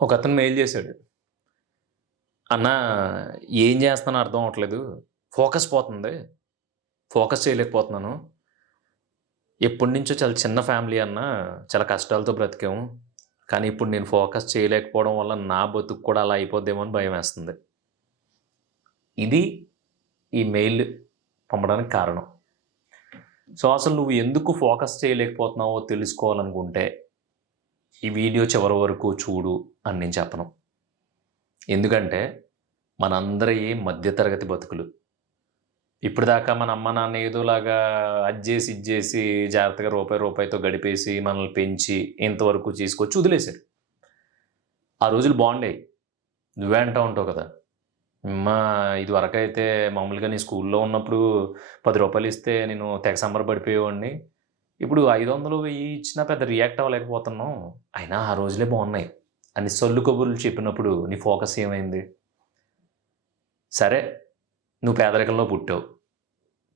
ఒకతను మెయిల్ చేశాడు. "అన్నా ఏం చేస్తున్నానో అర్థం అవ్వట్లేదు. ఫోకస్ పోతుంది. ఫోకస్ చేయలేకపోతున్నాను. ఎప్పటినుంచో చాలా చిన్న ఫ్యామిలీ అన్నా. చాలా కష్టాలతో బ్రతికాము. కానీ ఇప్పుడు నేను ఫోకస్ చేయలేకపోవడం వల్ల నా బతుకు కూడా అలా అయిపోద్దేమో అని భయమేస్తుంది." ఇది ఈ మెయిల్ పంపడానికి కారణం. సో, అసలు నువ్వు ఎందుకు ఫోకస్ చేయలేకపోతున్నావో తెలుసుకోవాలనుకుంటే, ఈ వీడియో చివరి వరకు చూడు అని నేను చెప్పను. ఎందుకంటే మనందరియి మధ్య తరగతి బతుకులు. ఇప్పటిదాకా మన అమ్మ, నాన్న ఏదోలాగా అది జేసి, ఇది జేసి జాగ్రత్తగా రూపాయితో గడిపేసి మనల్ని పెంచి ఇంతవరకు తీసుకొచ్చి వదిలేసారు. ఆ రోజులు బాగుండేయి. నువ్వే అంటా ఉంటావు కదా! అమ్మా ఇదివరకైతే మామూలుగా నీ స్కూల్లో ఉన్నప్పుడు రూ. 10 ఇస్తే నేను తెగ సంబరపడిపోయేవాడిని. ఇప్పుడు 500, 1000 ఇచ్చినా పెద్ద రియాక్ట్ అవ్వలేకపోతున్నాం. అయినా ఆ రోజులే బాగున్నాయి అని సొల్లు కబుర్లు చెప్పినప్పుడు నీ ఫోకస్ ఏమైంది? సరే, నువ్వు పేదరికంలో పుట్టావు.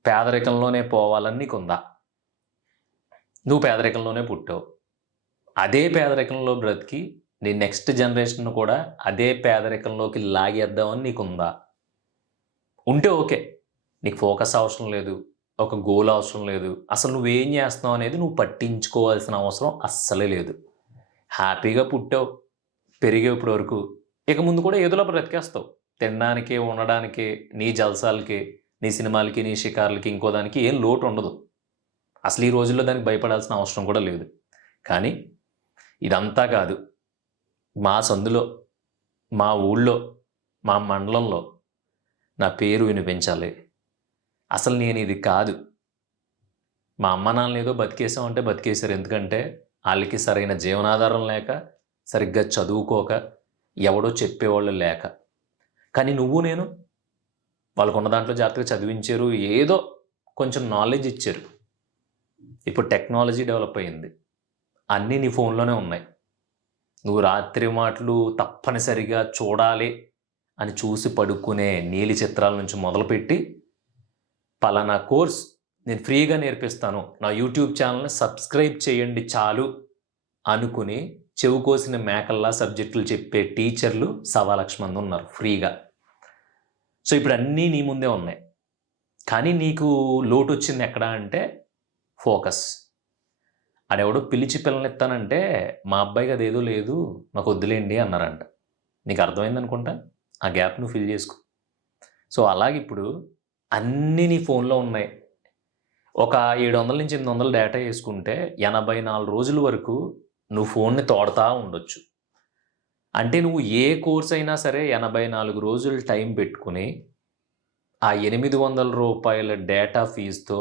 పేదరికంలోనే పోవాలని నీకుందా? నువ్వు పేదరికంలోనే పుట్టావు. అదే పేదరికంలో బ్రతికి నీ నెక్స్ట్ జనరేషన్‌ను కూడా అదే పేదరికంలోకి లాగేద్దామని నీకుందా? ఉంటే ఓకే. నీకు ఫోకస్ అవసరం లేదు. ఒక గోల్ అవసరం లేదు. అసలు నువ్వేం చేస్తున్నావు అనేది నువ్వు పట్టించుకోవాల్సిన అవసరం అస్సలే లేదు. హ్యాపీగా పుట్టావు, పెరిగావు ఇప్పటి వరకు. ఇక ముందు కూడా ఏదోలా బ్రతికేస్తావు. తినడానికి, ఉండడానికి, నీ జల్సాలకి, నీ సినిమాలకి, నీ షికార్లకి, ఇంకో దానికి ఏం లోటు ఉండదు. అసలు ఈ రోజుల్లో దానికి భయపడాల్సిన అవసరం కూడా లేదు. కానీ ఇదంతా కాదు. మా సందులో, మా ఊళ్ళో, మా మండలంలో నా పేరు వినిపించాలి. అసలు నేనిది కాదు. మా అమ్మ నాన్నలు ఏదో బతికేసామంటే బతికేసారు. ఎందుకంటే ఆళ్ళకి సరైన జీవనాధారం లేక, సరిగ్గా చదువుకోక, ఎవడో చెప్పేవాళ్ళు లేక. కానీ నువ్వు నేను వాళ్ళకున్న దాంట్లో జాగ్రత్తగా చదివించారు. ఏదో కొంచెం నాలెడ్జ్ ఇచ్చారు. ఇప్పుడు టెక్నాలజీ డెవలప్ అయింది. అన్నీ నీ ఫోన్‌లోనే ఉన్నాయి. నువ్వు రాత్రి మాటలు తప్పనిసరిగా చూడాలి అని చూసి పడుకునే నీలి చిత్రాల నుంచి మొదలుపెట్టి, పలానా కోర్స్ నేను ఫ్రీగా నేర్పిస్తాను. నా యూట్యూబ్ ఛానెల్‌ని సబ్స్క్రైబ్ చేయండి చాలు అనుకుని చెవి కోసిన మేకల్లా సబ్జెక్టులు చెప్పే టీచర్లు 1,00,000 మంది ఉన్నారు ఫ్రీగా. సో, ఇప్పుడు అన్నీ నీ ముందే ఉన్నాయి. కానీ నీకు లోటొచ్చింది ఎక్కడ అంటే ఫోకస్. ఆడెవడో పిలిచి పిల్లనిత్తానంటే, మా అబ్బాయికి అదేదో లేదు, నాకు వద్దులేండి అన్నారంట. నీకు అర్థమైందనుకుంటా. ఆ గ్యాప్ నువ్వు ఫిల్ చేసుకో. సో, అలాగిప్పుడు అన్నీ నీ ఫోన్‌లో ఉన్నాయి. ఒక 700-800 డేటా యేసుకుంటే 84 రోజుల వరకు నువ్వు ఫోన్‌ని తోడతా ఉండొచ్చు. అంటే నువ్వు ఏ కోర్స్ అయినా సరే 84 రోజులు టైం పెట్టుకొని, ఆ రూ. 800 డేటా ఫీజుతో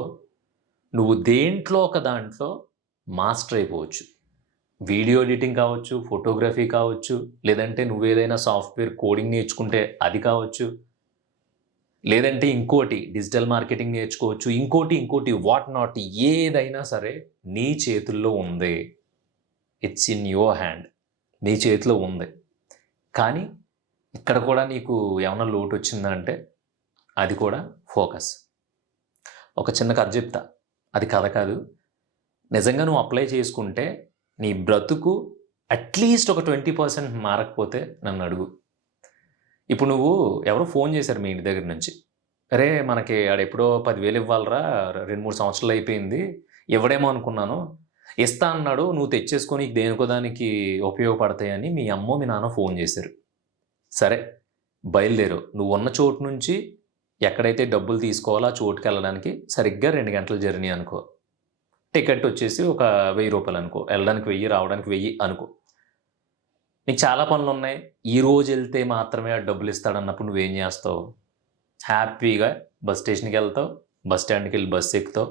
నువ్వు దేంట్లో ఒక దాంట్లో మాస్టర్ అయిపోవచ్చు. వీడియో ఎడిటింగ్ కావచ్చు, ఫోటోగ్రఫీ కావచ్చు, లేదంటే నువ్వేదైనా సాఫ్ట్‌వేర్ కోడింగ్ నేర్చుకుంటే అది కావచ్చు. లేదంటే ఇంకోటి డిజిటల్ మార్కెటింగ్ నేర్చుకోవచ్చు. ఇంకోటి వాట్ నాట్ ఏదైనా సరే నీ చేతుల్లో ఉంది. It's in your hand. నీ చేతిలో ఉంది. కానీ ఇక్కడ కూడా నీకు ఏమన్నా లోటొచ్చిందా అంటే అది కూడా ఫోకస్. ఒక చిన్న కథ చెప్తా. అది కథ కాదు. నిజంగా నువ్వు అప్లై చేసుకుంటే నీ బ్రతుకు అట్‌లీస్ట్ ఒక 20% మారకపోతే నన్నడుగు. ఇప్పుడు నువ్వు ఎవరో ఫోన్ చేశారు మీ ఇంటి దగ్గర నుంచి. "అరే! మనకి ఆడెప్పుడో 10,000 ఇవ్వాలిరా 2, 3 సంవత్సరాలు అయిపోయింది. ఇవ్వడేమో అనుకున్నాను. ఇస్తా అన్నాడు. నువ్వు తెచ్చేసుకో నీకు దేనికో దానికి ఉపయోగపడతాయని" మీ అమ్మో, మీ నాన్నో ఫోన్ చేశారు. సరే, బయలుదేరావు. నువ్వున్న చోటు నుంచి ఎక్కడైతే డబ్బులు తీసుకోవాలో ఆ చోటుకెళ్ళడానికి సరిగ్గా 2 గంటల జర్నీ అనుకో. టికెట్ వచ్చేసి ఒక రూ. 1000 అనుకో. వెళ్ళడానికి 1000, రావడానికి 1000 అనుకో. నీకు చాలా పనులున్నాయి. ఈరోజెళ్తే మాత్రమే ఆడు డబ్బులిస్తాడన్నప్పుడు నువ్వేం చేస్తావు? హ్యాపీగా బస్ స్టేషన్‌కెళ్తావు. బస్ స్టాండ్‌కెళ్ళి బస్ ఎక్కుతావు.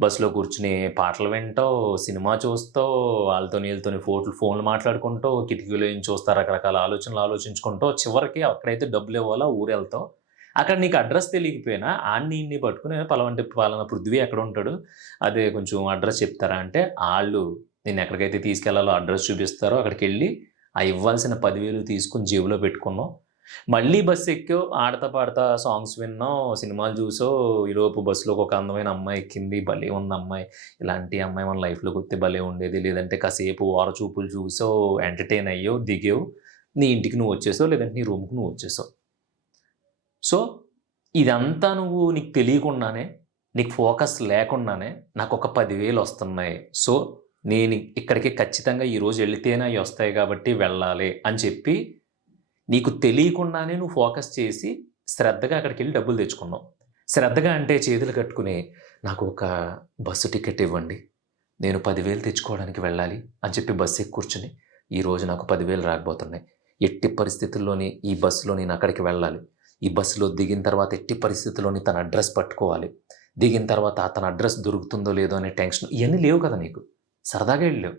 బస్సులో కూర్చొని పాటలు వింటావు, సినిమా చూస్తావు, ఆళ్ళతోని ఈళ్ళతోని ఫోన్‌లు మాట్లాడుకుంటావు, కిటికీలో నుంచి చూస్తా రకరకాల ఆలోచనలు ఆలోచించుకుంటావు. చివరికి ఎక్కడైతే డబ్బులివ్వాలో ఆ ఊరెళ్తావు. అక్కడ నీకు అడ్రెస్ తెలియకపోయినా ఆడిని ఈడిని పట్టుకొని పలానా పృథ్వీ ఎక్కడుంటాడు, అదే కొంచెం అడ్రెస్ చెప్తారా అంటే ఆళ్ళు నిన్నెక్కడికైతే తీసుకెళ్లాలో అడ్రెస్ చూపిస్తారో అక్కడికెళ్ళి ఆ ఇవ్వాల్సిన 10,000 తీసుకొని జేబులో పెట్టుకున్నావు. మళ్ళీ బస్ ఎక్కావు, ఆడతా పాడతా సాంగ్స్ విన్నావు, సినిమాలు చూసావు. ఈలోపు బస్సులోకి ఒక అందమైన అమ్మాయి ఎక్కింది. భలే ఉంది అమ్మాయి. ఇలాంటి అమ్మాయి మన లైఫ్‌లోకి వస్తే భలే ఉండేది. లేదంటే కాసేపు ఓరచూపులు చూసావు, ఎంటర్‌టైన్ అయ్యావు, దిగావు. నీ ఇంటికి నువ్వు వచ్చేసావు. లేదంటే నీ రూమ్‌కి నువ్వు వచ్చేసావు. సో, ఇదంతా నువ్వు నీకు తెలియకుండానే, నీకు ఫోకస్ లేకుండానే నాకొక 10,000 వస్తున్నాయి. సో, నేను ఇక్కడికి ఖచ్చితంగా ఈరోజు ఎళితేనే అయ్యొస్తాయి కాబట్టి వెళ్ళాలి అని చెప్పి, నీకు తెలియకుండానే నువ్వు ఫోకస్ చేసి శ్రద్ధగా అక్కడికెళ్ళి డబ్బులు తెచ్చుకున్నావు. శ్రద్ధగా అంటే చేతులు కట్టుకుని, నాకు ఒక బస్సు టికెట్ ఇవ్వండి. నేను 10,000 తెచ్చుకోవడానికి వెళ్ళాలి అని చెప్పి బస్సు ఎక్కి కూర్చొని, ఈరోజు నాకు 10,000 రాకపోతున్నాయి. ఎట్టి పరిస్థితుల్లోని ఈ బస్సులో నేను అక్కడికి వెళ్ళాలి. ఈ బస్సులో దిగిన తర్వాత ఎట్టి పరిస్థితుల్లోని తన అడ్రెస్ పట్టుకోవాలి. దిగిన తర్వాత తన అడ్రెస్ దొరుకుతుందో లేదో అనే టెన్షన్ ఇయన్నీ లేవు కదా నీకు. సరదాగా ఎళ్ళావు.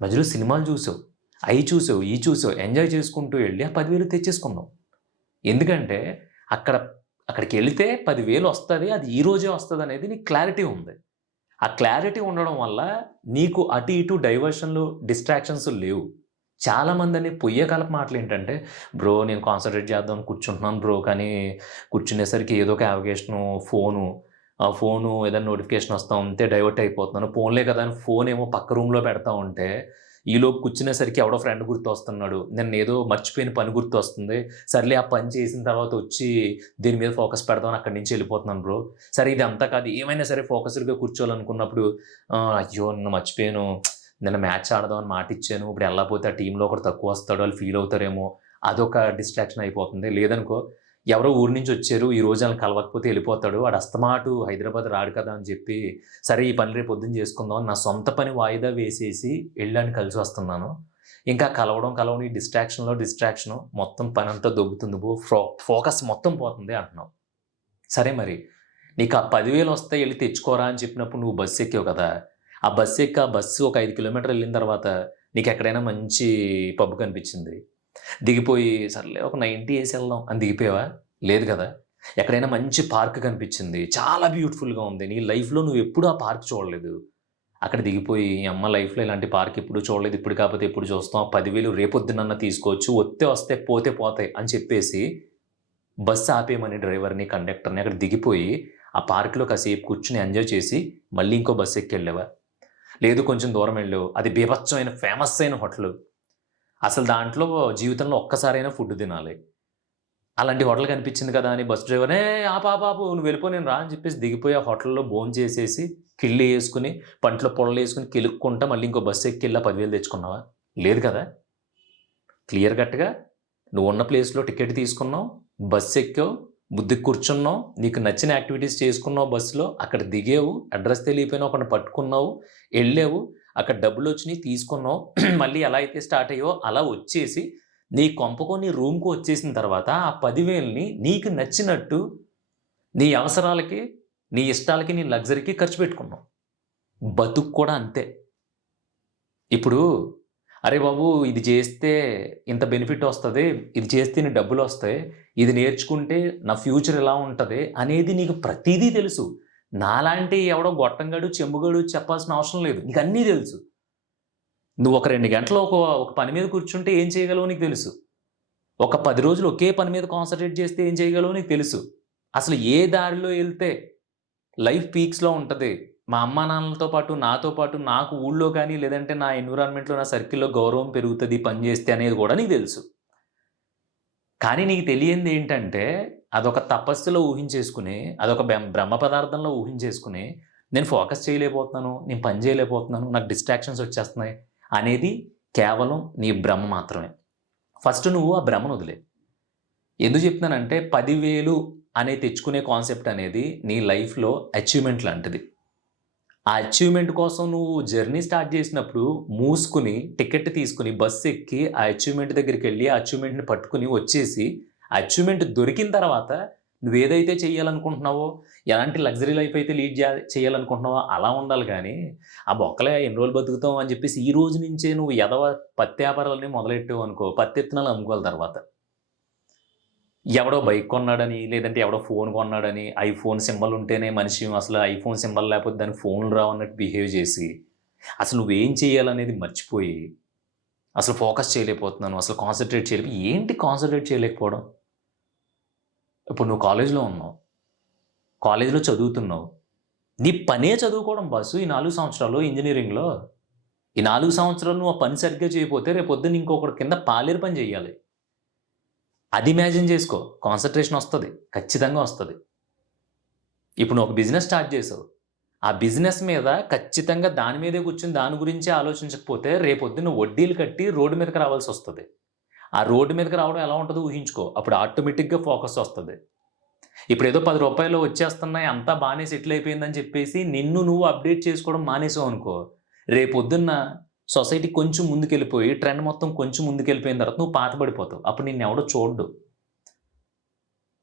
మధ్యలో సినిమాలు చూసావు. అయి చూసావు, ఇయి చూసావు. ఎంజాయ్ చేసుకుంటూ ఎళ్ళి ఆ 10,000 తెచ్చేసుకున్నావు. ఎందుకంటే అక్కడ అక్కడికెళితే 10,000 వస్తది. అది ఈ రోజే వస్తదనేది నీకు క్లారిటీ ఉంది. ఆ క్లారిటీ ఉండడం వల్ల నీకు అటు ఇటు డైవర్షన్‌లు, డిస్ట్రాక్షన్స్ లేవు. చాలామందని పొయ్యకాలపు మాటలేంటంటే, బ్రో నేను కాన్సంట్రేట్ చేద్దాం అని కూర్చుంటున్నాను బ్రో. కానీ కూర్చునేసరికి ఏదో ఒక యావిగేషను, ఆ ఫోను ఏదైనా నోటిఫికేషన్ వస్తా ఉంటే డైవర్ట్ అయిపోతున్నాను. పోన్లే కదా అని ఫోనేమో పక్క రూమ్‌లో పెడతా ఉంటే, ఈలోపు కూర్చునేసరికి ఎవడో ఫ్రెండ్ గుర్తొస్తున్నాడు. నిన్నేదో మర్చిపోయిన పని గుర్తొస్తుంది. సర్లే ఆ పని చేసిన తర్వాత వచ్చి దీని మీద ఫోకస్ పెడదామని అక్కడి నుంచి వెళ్ళిపోతున్నాను బ్రో. సరే ఇదంతా కాదు, ఏమైనా సరే ఫోకస్డ్‌గా కూర్చోవాలనుకున్నప్పుడు అయ్యో! నిన్న మర్చిపోయాను. నిన్న మ్యాచ్ ఆడదామని మాటిచ్చాను. ఇప్పుడు ఎళ్ళకపోతే ఆ టీమ్‌లో ఒకడు తక్కువొస్తాడు. ఆళ్ళు ఫీల్ అవుతారేమో. అదొక డిస్ట్రాక్షన్ అయిపోతుంది. లేదనుకో, ఎవరో ఊరు నుంచి వచ్చారు. ఈరోజు ఆళ్ళని కలవకపోతే ఎళ్ళిపోతాడు. వాడు అస్తమాటు హైదరాబాద్ రాడు కదా అని చెప్పి, సరే ఈ పని రేపు పొద్దున చేసుకుందాం అని నా సొంత పని వాయిదా వేసేసి ఎళ్ళాను, కలిసొస్తున్నాను. ఇంకా కలవడం ఈ డిస్ట్రాక్షను మొత్తం పనంతా దొబ్బుతుంది. ఫోకస్ మొత్తం పోతుంది అంటున్నావు. సరే మరి నీకు ఆ 10,000 వస్తాయి ఎళ్లి తెచ్చుకోరా అని చెప్పినప్పుడు నువ్వు బస్సు ఎక్కావు కదా! ఆ బస్సు ఎక్కి ఆ బస్సు ఒక 5 కిలోమీటర్లు ఎళ్ళిన తర్వాత నీకెక్కడైనా మంచి పబ్ కనిపించింది. దిగిపోయి సర్లే ఒక 90 ఏసి ఎళ్దాం అని దిగిపోయావా? లేదు కదా! ఎక్కడైనా మంచి పార్క్ కనిపించింది. చాలా బ్యూటిఫుల్‌గా ఉంది. నీ లైఫ్‌లో నువ్వెప్పుడూ ఆ పార్క్ చూడలేదు. అక్కడ దిగిపోయి అమ్మ లైఫ్‌లో ఇలాంటి పార్క్ ఎప్పుడు చూడలేదు. ఇప్పుడు కాకపోతే ఎప్పుడు చూస్తాం. 10,000 రేపొద్దునన్నా తీసుకోవచ్చు. వస్తే వస్తాయి, పోతే పోతాయి అని చెప్పేసి బస్సు ఆపేయమని డ్రైవర్‌ని, కండక్టర్‌ని అక్కడ దిగిపోయి ఆ పార్క్‌లో కాసేపు కూర్చొని ఎంజాయ్ చేసి మళ్ళీ ఇంకో బస్సు ఎక్కెళ్ళావా? లేదు కొంచెం దూరం ఎళ్ళావు. అది బీభత్సమైన ఫేమస్ అయిన హోటలు. అసలు దాంట్లో జీవితంలో ఒక్కసారైనా ఫుడ్ తినాలి. అలాంటి హోటల్ కనిపించింది కదా అని బస్ డ్రైవర్ ఆపు, ఆపు, ఆపు నువ్వు వెళ్ళిపో నేను రా అని చెప్పేసి దిగిపోయి ఆ హోటల్‌లో భోంచేసేసి, కిళ్ళి యేసుకొని, పంటిలో పుల్లలేసుకొని కెలుక్కుంటా మళ్ళీ ఇంకో బస్సు ఎక్కెళ్ళి ఆ 10,000 తెచ్చుకున్నావా? లేదు కదా! క్లియర్ కట్‌గా నువ్వున్న ప్లేస్‌లో టికెట్ తీసుకున్నావు, బస్సు ఎక్కావు, బుద్ధిగా కూర్చున్నావు, నీకు నచ్చిన యాక్టివిటీస్ చేసుకున్నావు బస్సులో, అక్కడ దిగావు, అడ్రెస్ తెలియకపోయినా ఒకడిని పట్టుకున్నావు, ఎళ్ళావు, అక్కడ డబ్బులొచ్చినియి తీసుకున్నావు. మళ్ళీ ఎలా అయితే స్టార్ట్ అయ్యావో అలా వచ్చేసి, నీ కొంపకో నీ రూమ్‌కో వచ్చేసిన తర్వాత ఆ 10,000ని నీకు నచ్చినట్టు నీ అవసరాలకి, నీ ఇష్టాలకి, నీ లగ్జరీకి ఖర్చు పెట్టుకున్నావు. బతుకు కూడా అంతే. ఇప్పుడు అరే బాబు! ఇది చేస్తే ఇంత బెనిఫిట్ వస్తది. ఇది చేస్తే ఇన్ని డబ్బులొస్తాయి. ఇది నేర్చుకుంటే నా ఫ్యూచర్ ఇలా ఉంటది అనేది నీకు ప్రతీదీ తెలుసు. నాలాంటి ఎవడో గొట్టంగాడు, చెంబుగాడు చెప్పాల్సిన అవసరం లేదు. నీకన్నీ తెలుసు. నువ్వు ఒక 2 గంటలు ఒక పని మీద కూర్చుంటే ఏం చేయగలవో నీకు తెలుసు. ఒక 10 రోజులు ఒకే పని మీద కాన్సంట్రేట్ చేస్తే ఏం చేయగలవో నీకు తెలుసు. అసలు ఏ దారిలో ఎళ్తే లైఫ్ పీక్స్‌లో ఉంటది. మా అమ్మానాన్నలతో పాటు, నాతో పాటు నాకు ఊళ్ళో గాని, లేదంటే నా ఎన్విరాన్మెంట్‌లో, నా సర్కిల్‌లో గౌరవం పెరుగుతది పని చేస్తే అనేది గూడా నీకు తెలుసు. కానీ నీకు తెలియందేంటంటే, అదొక తపస్సులో ఊహించేసుకొని, అదొక బ్రహ్మ పదార్థంలో ఊహించేసుకొని, నేను ఫోకస్ చేయలేకపోతున్నాను, నేను పని చేయలేకపోతున్నాను, నాకు డిస్ట్రాక్షన్స్ వచ్చేస్తున్నాయి అనేది కేవలం నీ భ్రమ మాత్రమే. ఫస్ట్ నువ్వు ఆ భ్రమను వదిలేయి. ఎందుకు చెప్తున్నానంటే 10,000 అనేది తెచ్చుకునే కాన్సెప్ట్ అనేది నీ లైఫ్‌లో అచీవ్‌మెంట్ లాంటిది. ఆ అచీవ్‌మెంట్ కోసం నువ్వు జర్నీ స్టార్ట్ చేసినప్పుడు మూసుకొని, టికెట్ తీసుకొని, బస్సు ఎక్కి, ఆ అచీవ్‌మెంట్ దగ్గరికెళ్ళి, ఆ అచీవ్‌మెంట్‌ని పట్టుకొని వచ్చేసి, ఆ అచీవ్‌మెంట్ దొరికిన తర్వాత నువ్వేదైతే చేయాలనుకుంటున్నావో, ఎలాంటి లగ్జరీ లైఫ్ అయితే లీడ్ చేయాలనుకుంటున్నావో అలా ఉండాలి గానీ, ఆ బొక్కలే ఎన్ని రోజులు బతుకుతాం అని చెప్పేసి ఈ రోజు నుంచే నువ్వు పత్తి వ్యాపారాలన్నీ మొదలెట్టావనుకో, పత్తి ఇత్తనాలు అమ్ముకోవాలి తర్వాత. ఎవడో బైక్ కొన్నాడని, లేదంటే ఎవడో ఫోన్ కొన్నాడని, ఐఫోన్ సింబల్ ఉంటేనే మనిషి అసలు ఐఫోన్ సింబల్ లేకపోతే దానికి ఫోన్‌లు రావన్నట్టు బిహేవ్ చేసి, అసలు నువ్వేం చేయాలనేది మర్చిపోయి, అసలు ఫోకస్ చేయలేకపోతున్నాను, అసలు కాన్సంట్రేట్ ఏంటి కాన్సంట్రేట్ చేయలేకపోవడం? ఇప్పుడు నువ్వు కాలేజ్‌లో ఉన్నావు. కాలేజ్‌లో చదువుతున్నావు. నీ పనే చదువుకోవడం బాసు ఈ 4 సంవత్సరాలు ఇంజినీరింగ్‌లో. ఈ 4 సంవత్సరాలు నువ్వు ఆ పని సరిగ్గా చేయకపోతే రేపొద్దున ఇంకొకడి కింద పాలేరు పని చేయాలి. అది ఇమాజిన్ చేసుకో. కాన్సంట్రేషన్ వస్తది. ఖచ్చితంగా వస్తది. ఇప్పుడు నువ్వు ఒక బిజినెస్ స్టార్ట్ చేసావు. ఆ బిజినెస్ మీద ఖచ్చితంగా దాని మీదే కూర్చొని దాని గురించే ఆలోచించకపోతే రేపొద్దున వడ్డీలు కట్టి రోడ్డు మీదకి రావాల్సొస్తది. ఆ రోడ్డు మీదకి రావడం ఎలా ఉంటదో ఊహించుకో. అప్పుడు ఆటోమేటిక్‌గా ఫోకస్ వస్తది. ఇప్పుడేదో రూ. 10 వచ్చేస్తున్నాయి అంతా బానే సెటిల్ అయిపోయిందని చెప్పేసి నిన్ను నువ్వు అప్‌డేట్ చేసుకోవడం మానేసావనుకో, రేపొద్దున్న సొసైటీ కొంచెం ముందుకెళ్ళిపోయి ట్రెండ్ మొత్తం కొంచెం ముందుకెళ్ళిపోయిన తర్వాత నువ్వు పాత పడిపోతావు. అప్పుడు నిన్నెవడో చూడడు.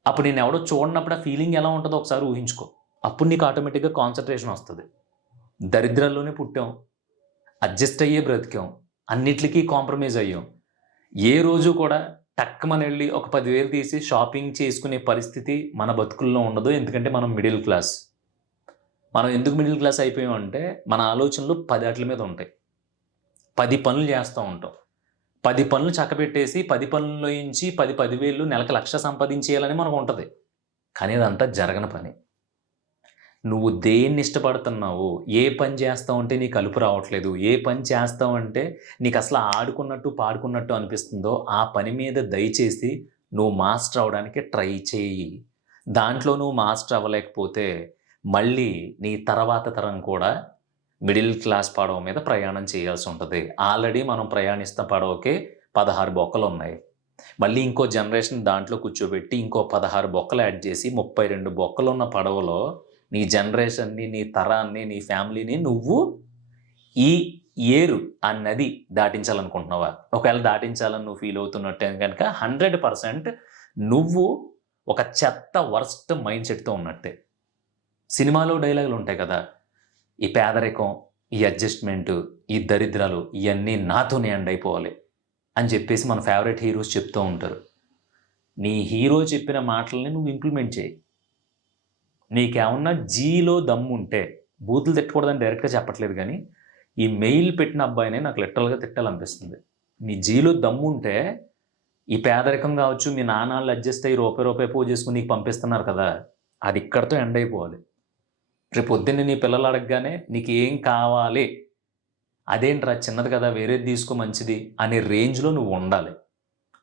అప్పుడు నిన్నెవడో చూడనప్పుడు ఆ ఫీలింగ్ ఎలా ఉంటదో ఒకసారి ఊహించుకో. అప్పుడు నీకు ఆటోమేటిక్‌గా కాన్సంట్రేషన్ వస్తది. దరిద్రంలోనే పుట్టాం. అడ్జస్ట్ అయ్యే బ్రతికాం. అన్నిట్లికి కాంప్రమైజ్ అయ్యాం. ఏ రోజు కూడా టక్కుమనెళ్ళి ఒక 10,000 తీసి షాపింగ్ చేసుకునే పరిస్థితి మన బతుకుల్లో ఉండదు. ఎందుకంటే మనం మిడిల్ క్లాస్. మనం ఎందుకు మిడిల్ క్లాస్ అయిపోయామంటే మన ఆలోచనలు 10 ఆటిల మీద ఉంటాయి. 10 పనులు చేస్తా ఉంటాం. 10 పనులు చక్కబెట్టేసి 10 పనుల్లోంచి 10,000 నెలకు 1,00,000 సంపాదించేయాలని మనకుంటది. కానీ అదంతా జరగని పని. నువ్వు దేన్ని ఇష్టపడుతున్నావు? ఏ పని చేస్తావంటే నీకు అలుపు రావట్లేదు? ఏ పని చేస్తావంటే నీకసల ఆడుకున్నట్టు, పాడుకున్నట్టు అనిపిస్తుందో ఆ పని మీద దయచేసి నువ్వు మాస్టర్ అవ్వడానికి ట్రై చెయ్యి. దాంట్లో నువ్వు మాస్టర్ అవ్వలేకపోతే మళ్ళీ నీ తర్వాత తరం కూడా మిడిల్ క్లాస్ పడవ మీద ప్రయాణం చేయాల్సుంటది. ఆల్రెడీ మనం ప్రయాణిస్తున్న పడవకే 16 బొక్కలున్నాయి. మళ్ళీ ఇంకో జనరేషన్ దాంట్లో కూర్చోబెట్టి ఇంకో 16 బొక్కలు యాడ్ చేసి 32 బొక్కలున్న పడవలో నీ జనరేషన్‌ని, నీ తరాన్ని, నీ ఫ్యామిలీని నువ్వు ఈ ఏరు, ఆ నది దాటించాలనుకుంటున్నావా? ఒకవేళ దాటించాలని నువ్వు ఫీల్ అవుతున్నట్టే గనక 100% నువ్వు ఒక చెత్త వరస్ట్ మైండ్ సెట్‌తో ఉన్నట్టే. సినిమాలో డైలాగులుంటాయి కదా! ఈ పేదరికం, ఈ అడ్జస్ట్‌మెంటు, ఈ దరిద్రాలు ఇయన్నీ నాతోనే ఎండ్ అయిపోవాలి అని చెప్పేసి మన ఫేవరెట్ హీరోస్ చెప్తూ ఉంటారు. నీ హీరో చెప్పిన మాటల్ని నువ్వు ఇంప్లిమెంట్ చెయి. నీకేమన్నా జీలో దమ్ముంటే బూతులు తిట్టకూడదని డైరెక్ట్‌గా చెప్పట్లేదు గానీ, ఈ మెయిల్ పెట్టిన అబ్బాయిని నాకు లిటరల్‌గా తిట్టాలనిపిస్తుంది. నీ జీలో దమ్ముంటే ఈ పేదరికం కావచ్చు, మీ నాన్నాళ్ళు అడ్జస్ట్ అయ్యి రూపాయి పోగు చేసుకొని నీకు పంపిస్తున్నారు కదా! అది ఇక్కడితో ఎండ్ అయిపోవాలి. రేపొద్దున్నే నీ పిల్లలు అడగగానే నీకేం కావాలి? అదేంట్రా చిన్నది కదా! వేరేది తీసుకో మంచిది అనే రేంజ్‌లో నువ్వు ఉండాలి.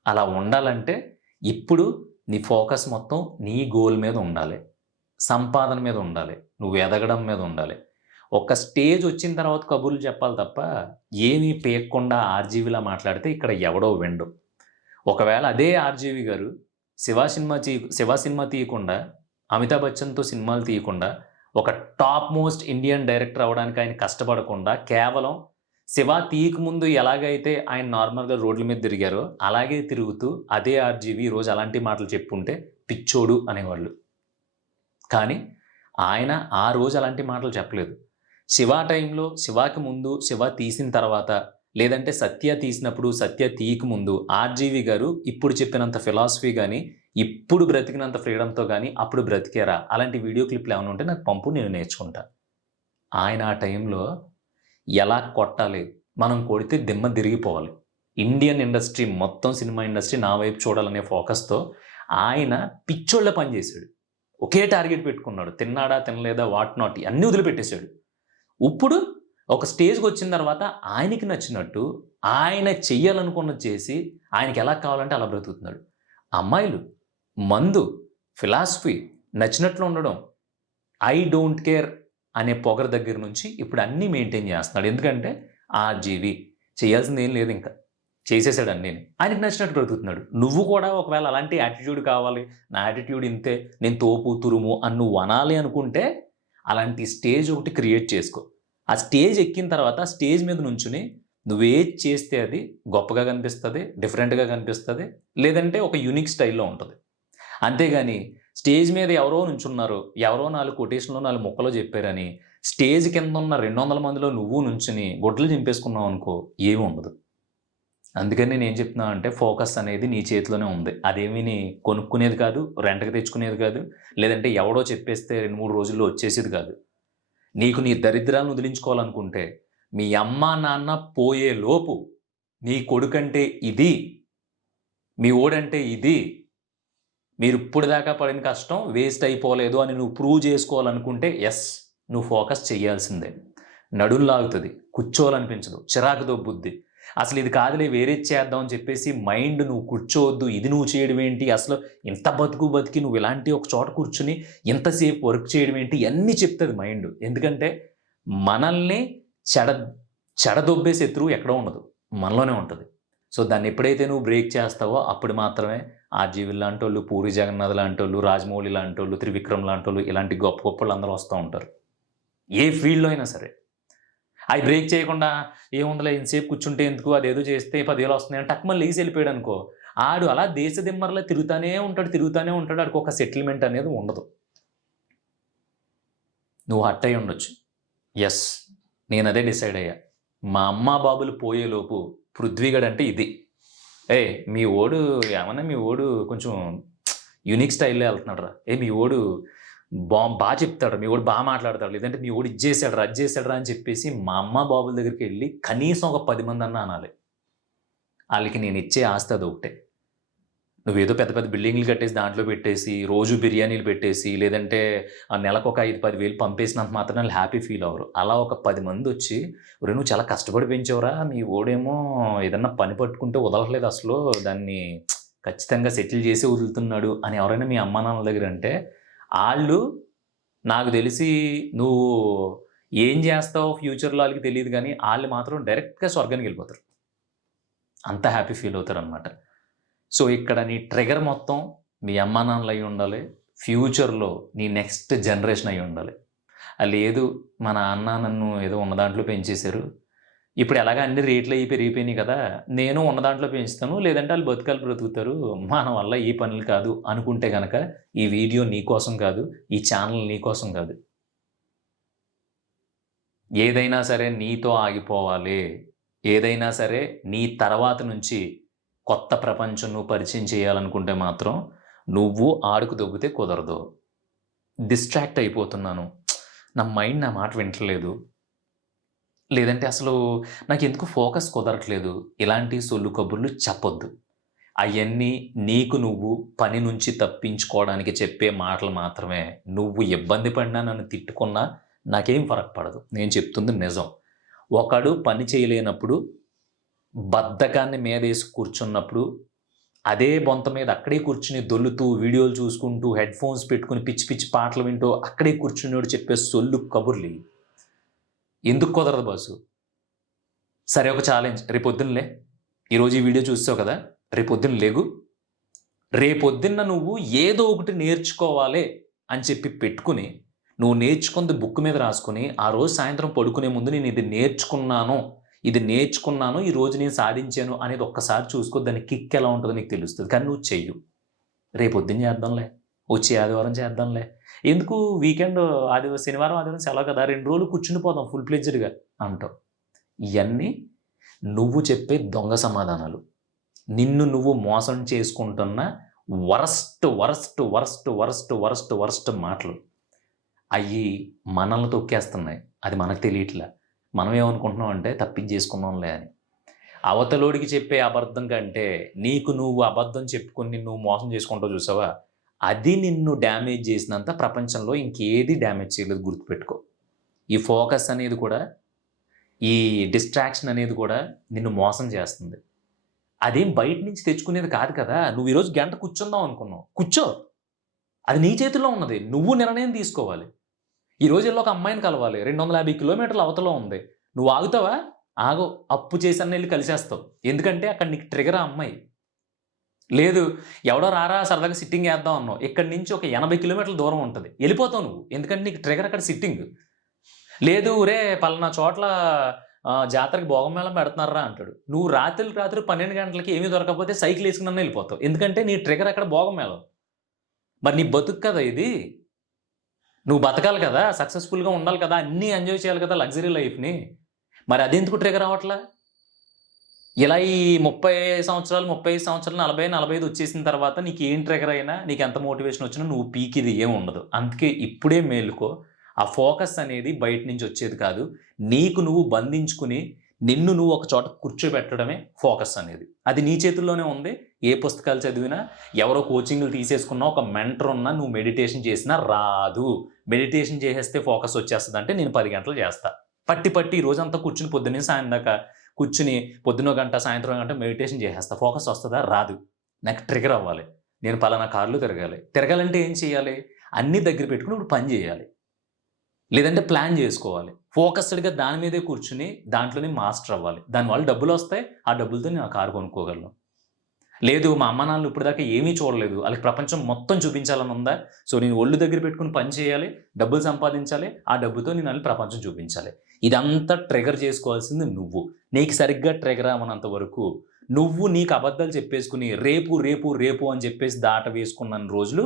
అలా ఉండాలంటే ఇప్పుడు నీ ఫోకస్ మొత్తం నీ గోల్ మీద ఉండాలి. సంపాదన మీద ఉండాలి. నువ్వు ఎదగడం మీద ఉండాలి. ఒక స్టేజ్ వచ్చిన తర్వాత కబుర్లు చెప్పాలి తప్ప, ఏమీ పేక్కుండా ఆర్‌జీవిలా మాట్లాడితే ఇక్కడ ఎవడో వినడు. ఒకవేళ అదే ఆర్‌జీవి గారు 'శివ' సినిమా తీయకుండా, అమితాబ్ బచ్చన్‌తో సినిమాలు తీయకుండా, ఒక టాప్ మోస్ట్ ఇండియన్ డైరెక్టర్ అవ్వడానికి ఆయన కష్టపడకుండా, కేవలం 'శివ' తీయకముందు ఎలాగైతే ఆయన నార్మల్‌గా రోడ్ల మీద తిరిగారో, అలాగే తిరుగుతూ అదే ఆర్‌జీవి ఈరోజు అలాంటి మాటలు చెప్పుంటే పిచ్చోడు అనేవాళ్ళు. కానీ ఆయన ఆ రోజు అలాంటి మాటలు చెప్పలేదు. 'శివ' టైంలో, 'శివ'కి ముందు, 'శివ' తీసిన తర్వాత, లేదంటే 'సత్య' తీసినప్పుడు, 'సత్య' తీయకముందు ఆర్‌జీవి గారు ఇప్పుడు చెప్పినంత ఫిలాసఫీ గాని, ఇప్పుడు బ్రతికినంత ఫ్రీడమ్‌తో గాని అప్పుడు బ్రతికారా? అలాంటి వీడియో క్లిప్‌లు ఏమైనా ఉంటే నాకు పంపు నేను నేర్చుకుంటా. ఆయన ఆ టైంలో ఎలా కొట్టాలి? మనం కొడితే దిమ్మ తిరిగిపోవాలి. ఇండియన్ ఇండస్ట్రీ మొత్తం సినిమా ఇండస్ట్రీ నా వైపు చూడాలనే ఫోకస్‌తో ఆయన పిచ్చోళ్ళ పని చేశాడు. ఒకే టార్గెట్ పెట్టుకున్నాడు. తిన్నాడా? తినలేదా? వాట్ నాట్ అన్నీ వదిలిపెట్టేసాడు. ఇప్పుడు ఒక స్టేజ్‌కొచ్చిన తర్వాత ఆయనకి నచ్చినట్టు, ఆయన చెయ్యాలనుకున్నది చేసి, ఆయనకి ఎలా కావాలంటే అలా బ్రతుకుతున్నాడు. అమ్మాయిలు, మందు, ఫిలాసఫీ, నచ్చినట్లు ఉండడం, ఐ డోంట్ కేర్ అనే పొగరు దగ్గర నుంచి ఇప్పుడు అన్నీ మెయింటైన్ చేస్తున్నాడు. ఎందుకంటే ఆర్‌జీవి చేయాల్సిందేం లేదింక. చేసేసాడు అన్నీని. ఆయనకి నచ్చినట్టు బ్రతుకుతున్నాడు. నువ్వు కూడా ఒకవేళ అలాంటి యాటిట్యూడ్ కావాలి, నా యాటిట్యూడ్ ఇంతే, నేను తోపు, తురుము అని నువ్వు అనాలి అనుకుంటే, అలాంటి స్టేజ్ ఒకటి క్రియేట్ చేసుకో. ఆ స్టేజ్ ఎక్కిన తర్వాత స్టేజ్ మీద నుంచుని నువ్వేది చేస్తే అది గొప్పగా కనిపిస్తది, డిఫరెంట్‌గా కనిపిస్తది. లేదంటే ఒక యూనిక్ స్టైల్‌లో ఉంటది. అంతేగాని స్టేజ్ మీద ఎవరో నుంచున్నారు, ఎవరో 4 కొటేషన్‌లో 4 ముక్కలో చెప్పారని, స్టేజ్ కిందున్న 200 మందిలో నువ్వు నుంచుని గుడ్డలు చింపేసుకున్నావనుకో ఏమి ఉండదు. అందుకని నేనేం చెప్తున్నా అంటే ఫోకస్ అనేది నీ చేతిలోనే ఉంది. అదేమీ నీ కొనుక్కునేది కాదు, రెంట్‌కి తెచ్చుకునేది కాదు, లేదంటే ఎవడో చెప్పేస్తే 2, 3 రోజుల్లో వచ్చేసేది కాదు. నీకు నీ దరిద్రాలను వదిలించుకోవాలనుకుంటే, మీ అమ్మా, నాన్న పోయేలోపు నీ కొడుకంటే ఇది, మీ వోడంటే ఇది, మీరు ఇప్పటిదాకా పడిన కష్టం వేస్ట్ అయిపోలేదు అని నువ్వు ప్రూవ్ చేసుకోవాలనుకుంటే యెస్, నువ్వు ఫోకస్ చేయాల్సిందే. నడుం లాగుతది, కూర్చోవాలనిపించదు, చిరాకు దొబ్బుద్ది. అసలు ఇది కాదులే వేరేది చేద్దాం అని చెప్పేసి మైండ్ నువ్వు కూర్చోవద్దు, ఇది నువ్వు చేయడం ఏంటి, అసలు ఇంత బతికి నువ్వు ఇలాంటి ఒక చోట కూర్చుని ఇంతసేపు వర్క్ చేయడం ఏంటి, ఇయన్నీ చెప్తది మైండ్. ఎందుకంటే మనల్ని చెడ చెడదొబ్బే శత్రువు ఎక్కడో ఉండదు, మనలోనే ఉంటది. సో దాన్ని ఎప్పుడైతే నువ్వు బ్రేక్ చేస్తావో అప్పుడు మాత్రమే ఆర్‌జీవి లాంటోళ్ళు, పూరి జగన్నాథ్ లాంటోళ్ళు, రాజమౌళి లాంటోళ్ళు, త్రివిక్రమ్ లాంటోళ్ళు ఇలాంటి గొప్ప గొప్పోళ్ళందరూ వస్తా ఉంటారు. ఏ ఫీల్డ్‌లో అయినా సరే. అయి బ్రేక్ చేయకుండా ఏముందిలే ఇంతసేపు కూర్చుంటే ఎందుకు, అదేదో చేస్తే 10,000 వస్తున్నాయి అని టక్‌మని లెగిసి వెళ్ళిపోయాడనుకో, ఆడు అలా దేశదిమ్మరలా తిరుగుతానే ఉంటాడు. ఆడికొక సెటిల్‌మెంట్ అనేది ఉండదు. నువ్వు హర్ట్ అయ్యి ఉండొచ్చు. యెస్, నేనదే డిసైడ్ అయ్యా. మా అమ్మా బాబులు పోయేలోపు పృథ్వీగాడు అంటే ఇది. ఏయ్! మీ వోడు ఏమన్నా మీ వోడు కొంచెం యూనిక్ స్టైల్‌లో ఎళ్తున్నాడురా. మీ వోడు బా చెప్తాడురా, మీ వోడు బా మాట్లాడతాడు. లేదంటే మీ వోడు ఇది చేశాడురా, అది చేశాడురా అని చెప్పేసి మా అమ్మ బాబుల దగ్గరికెళ్ళి కనీసం ఒక 10 మందన్నా అనాలి. ఆళ్ళకి నేనిచ్చే ఆస్తి అదొకటే. నువ్వేదో పెద్ద పెద్ద బిల్డింగ్‌లు కట్టేసి దాంట్లో పెట్టేసి, రోజు బిర్యానీలు పెట్టేసి, లేదంటే నెలకొక 5, 10,000 పంపేసినంత మాత్రాన ఆళ్ళు హ్యాపీ ఫీల్ అవ్వరు. అలా ఒక 10 మందొచ్చి, "ఒరేయ్! నువ్వు చాలా కష్టపడి పెంచావురా, మీ వోడేమో ఏదన్నా పని పట్టుకుంటే వదలట్లేదు అసలు. దాన్ని ఖచ్చితంగా సెటిల్ చేసే వదులుతున్నాడు" అని ఎవరైనా మీ అమ్మానాన్నల దగ్గర అంటే, ఆళ్ళు నాకు తెలిసి నువ్వు ఏం చేస్తావో ఫ్యూచర్‌లో ఆళ్ళకి తెలీదు గానీ, ఆళ్ళు మాత్రం డైరెక్ట్‌గా స్వర్గానికెళ్ళిపోతారు. అంత హ్యాపీ ఫీల్ అవుతారనమాట. సో, ఇక్కడ నీ ట్రిగ్గర్ మొత్తం మీ అమ్మానాన్నలు అయ్యుండాలి. ఫ్యూచర్‌లో నీ నెక్స్ట్ జనరేషన్ అయ్యుండాలి. లేదు మా నాన్న నన్ను ఏదో ఉన్న దాంట్లో పెంచేశారు. ఇప్పుడు ఎలాగో అన్ని రేట్లయి పెరిగిపోయినాయి కదా! నేను ఉన్న దాంట్లో పెంచుతాను. లేదంటే ఆళ్ళు బతుకాలు బ్రతుకుతారు. మన వల్ల ఈ పనులు కాదు అనుకుంటే గనక ఈ వీడియో నీ కోసం కాదు. ఈ ఛానల్ నీ కోసం కాదు. ఏదైనా సరే నీతో ఆగిపోవాలి. ఏదైనా సరే నీ తర్వాత నుంచి కొత్త ప్రపంచం నువ్వు పరిచయం చేయాలనుకుంటే మాత్రం నువ్వు ఆడుకు దొబ్బితే కుదరదు. డిస్ట్రాక్ట్ అయిపోతున్నాను. నా మైండ్ నా మాట వింటలేదు. లేదంటే అసలు నాకెందుకో ఫోకస్ కుదరట్లేదు. ఇలాంటి సొల్లు కబుర్లు చెప్పొద్దు. అయన్నీ నీకు నువ్వు పని నుంచి తప్పించుకోవడానికి చెప్పే మాటలు మాత్రమే. నువ్వు ఇబ్బంది పడినా, నన్ను తిట్టుకున్నా నాకేం ఫరక్ పడదు. నేను చెప్తుంది నిజం. ఒకడు పని చేయలేనప్పుడు, బద్ధకాన్ని మీదేసి కూర్చున్నప్పుడు, అదే బొంత మీద అక్కడే కూర్చొని దొర్లుతూ, వీడియోలు చూసుకుంటూ, హెడ్‌ఫోన్స్ పెట్టుకొని పిచ్చి పిచ్చి పాటలు వింటూ అక్కడే కూర్చున్నోడు చెప్పే సొల్లు కబుర్లియి. ఎందుకు కుదరదు బాసు? సరే ఒక ఛాలెంజ్. రేపొద్దున లే. ఈరోజు ఈ వీడియో చూసావు కదా! రేపొద్దున లెగు. రేపొద్దున్న నువ్వు ఏదో ఒకటి నేర్చుకోవాలి అని చెప్పి పెట్టుకొని, నువ్వు నేర్చుకుంది బుక్ మీద రాసుకొని, ఆ రోజు సాయంత్రం పడుకునే ముందు నేను ఇది నేర్చుకున్నాను, ఈరోజు నేను సాధించాను అనేది ఒక్కసారి చూసుకో. దాని కిక్ ఎలా ఉంటదో నీకు తెలుస్తది. కానీ నువ్వు చెయ్యు. రేపొద్దున చేద్దాంలే. వచ్చే ఆదివారం చేద్దాంలే. ఎందుకు వీకెండ్ శనివారం, ఆదివారం సెలవు కదా! 2 రోజులు కూర్చుండిపోదాం ఫుల్ ఫ్లెడ్జ్డ్‌గా అంటావు. ఇయన్నీ నువ్వు చెప్పే దొంగ సమాధానాలు. నిన్ను నువ్వు మోసం చేసుకుంటున్న వరస్ట్ మాటలు. అయ్యి మనల్ని తొక్కేస్తున్నాయి. అది మనకు తెలియట్లా. మనం ఏమనుకుంటున్నాం అంటే తప్పించేసుకున్నాంలే అని. అవతలోడికి చెప్పే అబద్ధం కంటే నీకు నువ్వు అబద్ధం చెప్పుకొని నువ్వు మోసం చేసుకుంటావు చూసావా? అది నిన్ను డ్యామేజ్ చేసినంత ప్రపంచంలో ఇంకేది డ్యామేజ్ చేయలేదు, గుర్తుపెట్టుకో. ఈ ఫోకస్ అనేది కూడా, ఈ డిస్ట్రాక్షన్ అనేది కూడా నిన్ను మోసం చేస్తుంది. అదేం బయట నుంచి తెచ్చుకునేది కాదు కదా! నువ్వు ఈరోజు గంట కూర్చుందాం అనుకున్నావు. కూర్చో. అది నీ చేతుల్లో ఉన్నది. నువ్వు నిర్ణయం తీసుకోవాలి. ఈ రోజుల్లో ఒక అమ్మాయిని కలవాలి. 250 కిలోమీటర్ల అవతల ఉంది. నువ్వు ఆగుతావా? ఆగవు. అప్పు చేసన్నా ఎళ్లి కలిసేస్తావు. ఎందుకంటే అక్కడ నీకు ట్రిగ్గర్ ఆ అమ్మాయి. లేదు, ఎవడో రారా సరదాగా సిట్టింగ్ ఏద్దాం అన్నావు. ఇక్కడి నుంచి ఒక 80 కిలోమీటర్ల దూరం ఉంటది. ఎళ్ళిపోతావు నువ్వు. ఎందుకంటే నీకు ట్రిగ్గర్ అక్కడ సిట్టింగ్. లేదు, ఒరేయ్ పలానా చోట్ల జాతరకి భోగం మేళం పెడుతున్నార్రా అంటాడు. నువ్వు రాత్రికి రాత్రి 12 గంటలకి ఏమీ దొరకకపోతే సైకిల్ ఏసుకునన్నా ఎళ్ళిపోతావు. ఎందుకంటే నీ ట్రిగ్గర్ అక్కడ భోగం మేళం. మరి నీ బతుకు కదా ఇది. నువ్వు బతకాలి కదా! సక్సెస్‌ఫుల్‌గా ఉండాలి కదా! అన్నీ ఎంజాయ్ చేయాలి కదా లగ్జరీ లైఫ్‌ని. మరి అదెందుకు ట్రిగ్గర్ అవ్వట్లా? ఇలా ఈ 30 సంవత్సరాలు, 35 సంవత్సరాలు, 40, 45 వచ్చేసిన తర్వాత నీకేం ట్రిగ్గర్ అయినా, నీకెంత మోటివేషన్ వచ్చినా నువ్వు పీకిది ఏమి ఉండదు. అందుకే ఇప్పుడే మేలుకో. ఆ ఫోకస్ అనేది బయట నుంచి వచ్చేది కాదు. నీకు నువ్వు బంధించుకుని, నిన్ను నువ్వు ఒక చోట కూర్చోబెట్టడమే ఫోకస్ అనేది. అది నీ చేతుల్లోనే ఉంది. ఏ పుస్తకాలు చదివినా, ఎవరో కోచింగ్‌లు తీసేసుకున్నా, ఒక మెంటర్ ఉన్నా, నువ్వు మెడిటేషన్ చేసినా రాదు. మెడిటేషన్ చేసేస్తే ఫోకస్ వచ్చేస్తదంటే నేను 10 గంటలు చేస్తా. పట్టి ఈ రోజంతా కూర్చొని పొద్దున్న నుంచి సాయం దాకా కూర్చొని పొద్దున్న గంట, సాయంత్రం గంట మెడిటేషన్ చేసేస్తా. ఫోకస్ వస్తదా? రాదు. నాకు ట్రిగ్గర్ అవ్వాలి. నేను పలానా కార్‌లో తిరగాలి. తిరగాలంటే ఏం చేయాలి? అన్నీ దగ్గర పెట్టుకొని ఇప్పుడు పని చేయాలి. లేదంటే ప్లాన్ చేసుకోవాలి. ఫోకస్డ్‌గా దాని మీదే కూర్చొని దాంట్లోనే మాస్టర్ అవ్వాలి. దానివల్ల డబ్బులొస్తాయి. ఆ డబ్బులతో నేను ఆ కారు కొనుక్కోగలను. లేదు మా అమ్మ, నాన్నలు ఇప్పటిదాకా ఏమీ చూడలేదు. ఆళ్ళకి ప్రపంచం మొత్తం చూపించాలని ఉందా? సో, నేను ఒళ్ళు దగ్గర పెట్టుకొని పని చేయాలి. డబ్బులు సంపాదించాలి. ఆ డబ్బుతో నేను ఆళ్ళకి ప్రపంచం చూపించాలి. ఇదంతా ట్రిగ్గర్ చేసుకోవాల్సింది నువ్వు. నీకు సరిగ్గా ట్రిగ్గర్ అవ్వనంత వరకు నువ్వు నీకు అబద్ధాలు చెప్పేసుకొని రేపు అని చెప్పేసి దాట వేసుకున్నన్ని రోజులు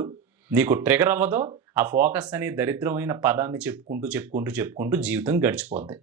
నీకు ట్రిగ్గర్ అవ్వదో, ఆ ఫోకస్ అనే దరిద్రమైన పదాన్ని చెప్పుకుంటూ జీవితం గడిచిపోద్ది.